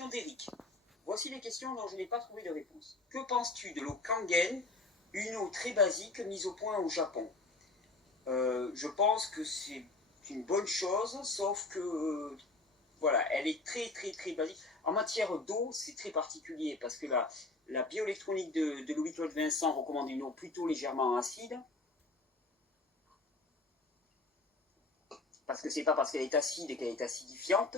question d'Eric. Voici les questions dont je n'ai pas trouvé de réponse. Que penses-tu de l'eau Kangen, une eau très basique mise au point au Japon? Je pense que c'est une bonne chose, sauf que voilà, elle est très basique. En matière d'eau, c'est très particulier parce que la bioélectronique de Louis-Claude Vincent recommande une eau plutôt légèrement acide. Parce que c'est pas parce qu'elle est acide qu'elle est acidifiante.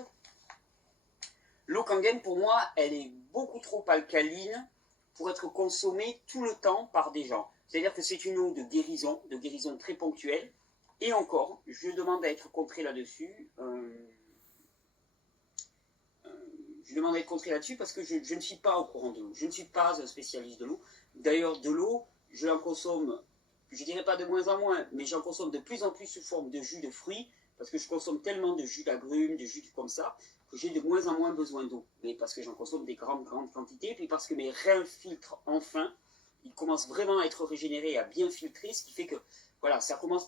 L'eau Kangen, pour moi, elle est beaucoup trop alcaline pour être consommée tout le temps par des gens. C'est-à-dire que c'est une eau de guérison très ponctuelle. Et encore, je demande à être contré là-dessus. Je demande à être contré là-dessus parce que je ne suis pas au courant de l'eau. Je ne suis pas un spécialiste de l'eau. D'ailleurs, de l'eau, je en consomme, je dirais pas de moins en moins, mais j'en consomme de plus en plus sous forme de jus de fruits, parce que je consomme tellement de jus d'agrumes, de jus comme ça, que j'ai de moins en moins besoin d'eau. Mais parce que j'en consomme des grandes quantités, puis parce que mes reins filtrent enfin, ils commencent vraiment à être régénérés, à bien filtrer, ce qui fait que voilà,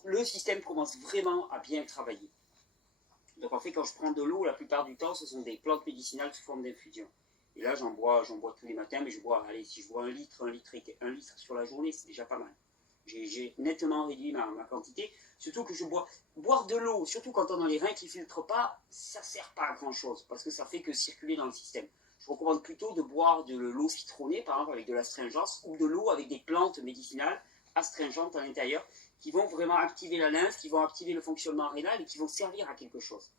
le système commence vraiment à bien travailler. Donc en fait, quand je prends de l'eau, la plupart du temps, ce sont des plantes médicinales sous forme d'infusion. Et là, j'en bois tous les matins, mais si je bois un litre sur la journée, c'est déjà pas mal. J'ai nettement réduit ma quantité, surtout que boire de l'eau, surtout quand on a les reins qui ne filtrent pas, ça ne sert pas à grand chose, parce que ça fait que circuler dans le système. Je recommande plutôt de boire de l'eau citronnée, par exemple avec de l'astringence, ou de l'eau avec des plantes médicinales astringentes à l'intérieur, qui vont vraiment activer la lymphe, qui vont activer le fonctionnement rénal et qui vont servir à quelque chose.